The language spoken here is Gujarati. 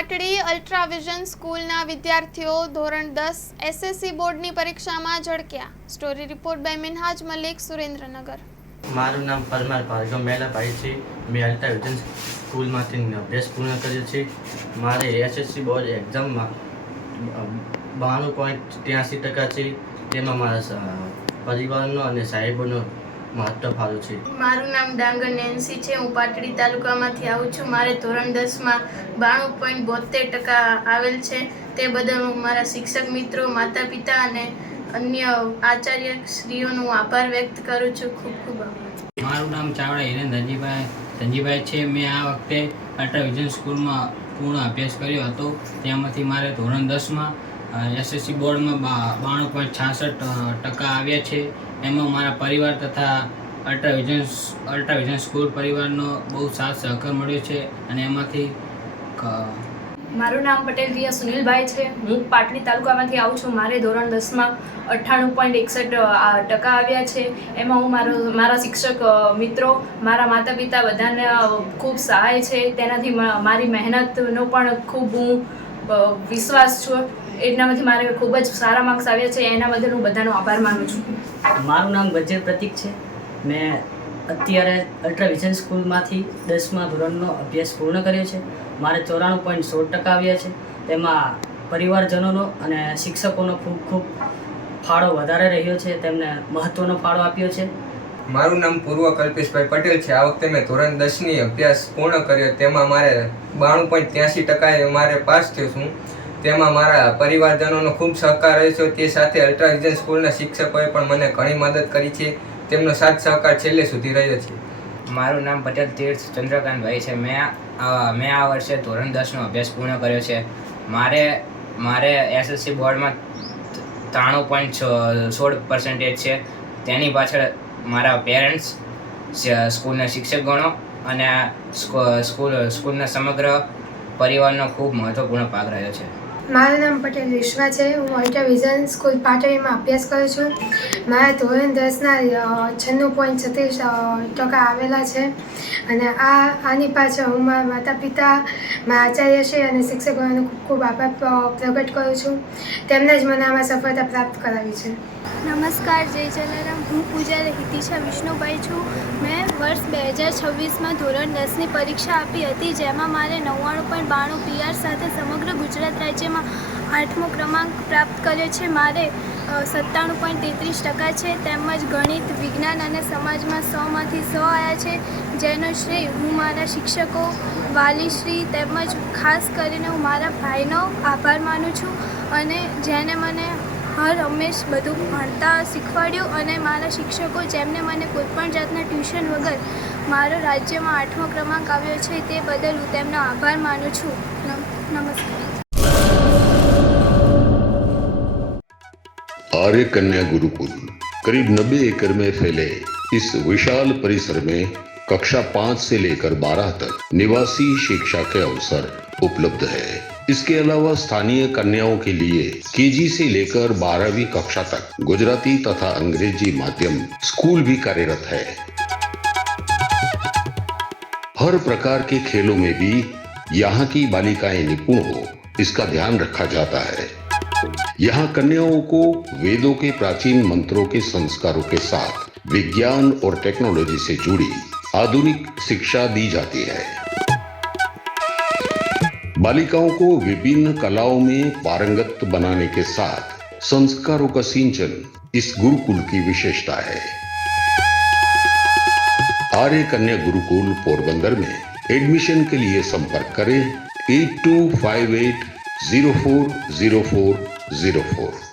પાટડી અલ્ટ્રાવિઝન સ્કૂલના વિદ્યાર્થીઓ ધોરણ 10 એસએસસી બોર્ડની પરીક્ષામાં ઝળક્યા। Story report by Minhaj Malik, Surendranagar. મારું નામ પરમાર ભાર્ગવ મેલાભાઈ છે। મેં અલ્ટ્રાવિઝન સ્કૂલમાંથી અભ્યાસ પૂર્ણ કર્યો છે। મારે એસએસસી બોર્ડ એક્ઝામમાં 92.83% છે। તેમાં મારા પરિવારનો અને સાહેબોનો મહત્વ ફાળો છે। મારું નામ ડાંગર નેન્સી છે। હું પાટડી તાલુકામાંથી આવું છું। મારે ધોરણ 10માં 92.72% આવેલ છે। તે બદલ હું મારા શિક્ષક મિત્રો, માતા પિતા અને અન્ય આચાર્ય શ્રીઓનો આભાર વ્યક્ત કરું છું। ખૂબ ખૂબ આભાર। મારું નામ ચાવડા હિરેન ધનજીભાઈ છે। મેં આ વખતે અલ્ટ્રાવિઝન સ્કૂલમાં પૂર્ણ અભ્યાસ કર્યો હતો। તેમાંથી મારે ધોરણ 10માં એસએસસી બોર્ડમાં 92.66% આવ્યા છે। એમાં મારા પરિવાર તથા અલ્ટ્રાવિઝન સ્કૂલ પરિવારનો બહુ સાથ સહકાર મળ્યો છે અને એમાંથી મારું નામ પટેલ રિયા સુનિલભાઈ છે। હું પાટડી તાલુકામાંથી આવું છું। મારે ધોરણ 10માં 98.61% આવ્યા છે। એમાં હું મારા શિક્ષક મિત્રો, મારા માતા પિતા બધાને ખૂબ સહાય છે। તેનાથી મારી મહેનતનો પણ ખૂબ હું વિશ્વાસ છું। એનામાંથી મારે ખૂબ જ સારા માર્ક્સ આવ્યા છે। એના બદલ હું બધાનો આભાર માનું છું। મારું નામ ગજ્જર પ્રતીક છે। મેં અત્યારે અલ્ટ્રાવિઝન સ્કૂલમાંથી 10મા ધોરણનો અભ્યાસ પૂર્ણ કર્યો છે। મારે 94.16% આવ્યા છે। તેમાં પરિવારજનોનો અને શિક્ષકોનો ખૂબ ખૂબ ફાળો વધારે રહ્યો છે। તેમને મહત્ત્વનો ફાળો આપ્યો છે। મારું નામ પૂર્વ કલ્પેશભાઈ પટેલ છે। આ વખતે મેં ધોરણ 10ની અભ્યાસ પૂર્ણ કર્યો। તેમાં મારે 92.83% મારે પાસ થયો છું। તેમાં મારા પરિવારજનોનો ખૂબ સહકાર રહ્યો છે। તે સાથે અલ્ટ્રાવિઝન સ્કૂલના શિક્ષકોએ પણ મને ઘણી મદદ કરી છે। તેમનો સાથ સહકાર છેલ્લે સુધી રહ્યો છે। મારું નામ પટેલ તીર્થ ચંદ્રકાંતભાઈ છે। મેં આ વર્ષે ધોરણ 10નો અભ્યાસ પૂર્ણ કર્યો છે। મારે એસએસસી બોર્ડમાં 93.16% છે। તેની પાછળ મારા પેરેન્ટ્સ, સ્કૂલના શિક્ષકગણો અને સ્કૂલના સમગ્ર પરિવારનો ખૂબ મહત્ત્વપૂર્ણ ભાગ રહ્યો છે। મારું નામ પટેલ વિશ્વા છે। હું અલ્ટ્રાવિઝન સ્કૂલ પાટડીમાં અભ્યાસ કરું છું। મારા ધોરણ 10ના 96.36% આવેલા છે અને આની પાછળ હું મારા માતા પિતા, મારા આચાર્યશ્રી અને શિક્ષકોનો ખૂબ ખૂબ આભાર પ્રગટ કરું છું। તેમણે જ મને આમાં સફળતા પ્રાપ્ત કરાવી છે। નમસ્કાર, જય જલારામ। હું પૂજારી હિતિશા વિષ્ણુભાઈ છું। મેં વર્ષ 2026માં ધોરણ 10ની પરીક્ષા આપી હતી, જેમાં મારે 99.92 PR સાથે સમગ્ર ગુજરાત રાજ્યમાં 8મો ક્રમાંક પ્રાપ્ત કર્યો છે। મારે 97.33% છે। તેમજ ગણિત, વિજ્ઞાન અને સમાજમાં 100માંથી 100 આવ્યા છે, જેનો શ્રેય હું મારા શિક્ષકો, વાલીશ્રી તેમજ ખાસ કરીને હું મારા ભાઈનો આભાર માનું છું અને જેને મને હર હંમેશ બધું ભણતા શીખવાડ્યું અને મારા શિક્ષકો જેમને મને કોઈપણ જાતના ટ્યુશન વગર મારો રાજ્યમાં 8મો ક્રમાંક આવ્યો છે, તે બદલ હું તેમનો આભાર માનું છું। નમસ્કાર। आर्य कन्या गुरुकुल करीब 90 एकड़ में फैले इस विशाल परिसर में कक्षा 5 से लेकर 12 तक निवासी शिक्षा के अवसर उपलब्ध है। इसके अलावा स्थानीय कन्याओं के लिए केजी से लेकर 12वीं कक्षा तक गुजराती तथा अंग्रेजी माध्यम स्कूल भी कार्यरत है। हर प्रकार के खेलों में भी यहाँ की बालिकाएं निपुण हो, इसका ध्यान रखा जाता है। यहाँ कन्याओं को वेदों के प्राचीन मंत्रों के संस्कारों के साथ विज्ञान और टेक्नोलॉजी से जुड़ी आधुनिक शिक्षा दी जाती है। बालिकाओं को विभिन्न कलाओं में पारंगत बनाने के साथ संस्कारों का सिंचन इस गुरुकुल की विशेषता है। आर्य कन्या गुरुकुल पोरबंदर में एडमिशन के लिए संपर्क करें 8258040404।